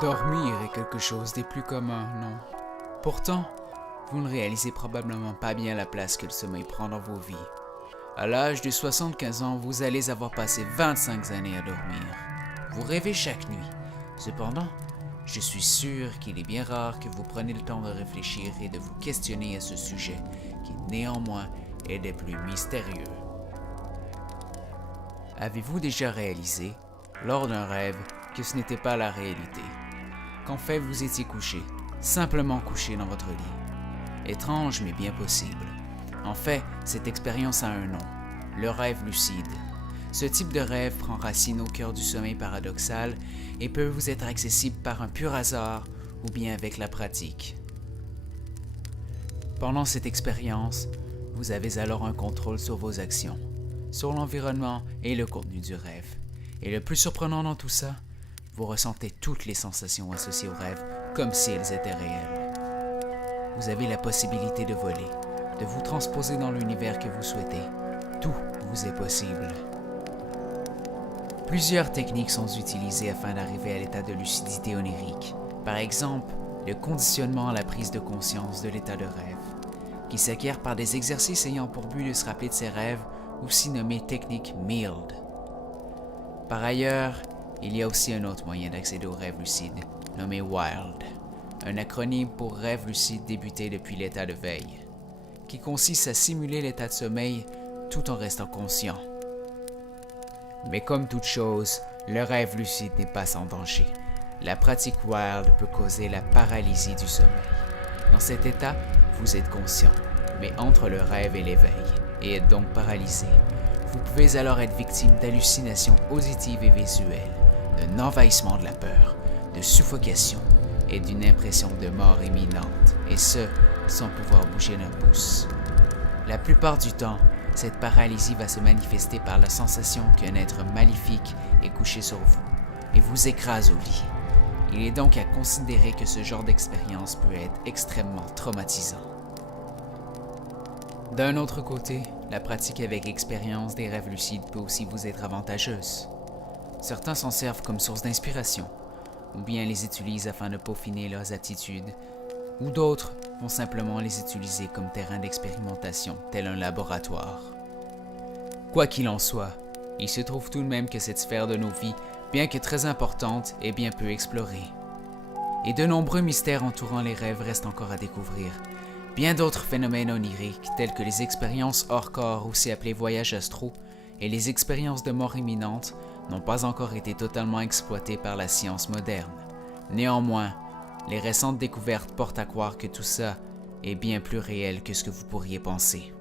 Dormir est quelque chose des plus communs, non? Pourtant, vous ne réalisez probablement pas bien la place que le sommeil prend dans vos vies. À l'âge de 75 ans, vous allez avoir passé 25 années à dormir. Vous rêvez chaque nuit. Cependant, je suis sûr qu'il est bien rare que vous preniez le temps de réfléchir et de vous questionner à ce sujet, qui néanmoins est des plus mystérieux. Avez-vous déjà réalisé, lors d'un rêve, que ce n'était pas la réalité? Qu'en fait vous étiez couché, simplement couché dans votre lit? Étrange mais bien possible. En fait, cette expérience a un nom, le rêve lucide. Ce type de rêve prend racine au cœur du sommeil paradoxal et peut vous être accessible par un pur hasard ou bien avec la pratique. Pendant cette expérience, vous avez alors un contrôle sur vos actions, sur l'environnement et le contenu du rêve. Et le plus surprenant dans tout ça, vous ressentez toutes les sensations associées au rêve comme si elles étaient réelles. Vous avez la possibilité de voler, de vous transposer dans l'univers que vous souhaitez. Tout vous est possible. Plusieurs techniques sont utilisées afin d'arriver à l'état de lucidité onirique. Par exemple, le conditionnement à la prise de conscience de l'état de rêve, qui s'acquiert par des exercices ayant pour but de se rappeler de ses rêves, aussi nommée technique MEALD. Par ailleurs, il y a aussi un autre moyen d'accéder au rêve lucide, nommé WILD, un acronyme pour rêve lucide débuté depuis l'état de veille, qui consiste à simuler l'état de sommeil tout en restant conscient. Mais comme toute chose, le rêve lucide n'est pas sans danger. La pratique WILD peut causer la paralysie du sommeil. Dans cet état, vous êtes conscient, mais entre le rêve et l'éveil, et êtes donc paralysé. Vous pouvez alors être victime d'hallucinations auditives et visuelles, d'un envahissement de la peur, de suffocation et d'une impression de mort imminente, et ce, sans pouvoir bouger d'un pouce. La plupart du temps, cette paralysie va se manifester par la sensation qu'un être maléfique est couché sur vous et vous écrase au lit. Il est donc à considérer que ce genre d'expérience peut être extrêmement traumatisant. D'un autre côté, la pratique avec expérience des rêves lucides peut aussi vous être avantageuse. Certains s'en servent comme source d'inspiration, ou bien les utilisent afin de peaufiner leurs aptitudes, ou d'autres vont simplement les utiliser comme terrain d'expérimentation, tel un laboratoire. Quoi qu'il en soit, il se trouve tout de même que cette sphère de nos vies, bien que très importante, est bien peu explorée. Et de nombreux mystères entourant les rêves restent encore à découvrir. Bien d'autres phénomènes oniriques, tels que les expériences hors corps, aussi appelées voyages astraux, et les expériences de mort imminente, n'ont pas encore été totalement exploités par la science moderne. Néanmoins, les récentes découvertes portent à croire que tout ça est bien plus réel que ce que vous pourriez penser.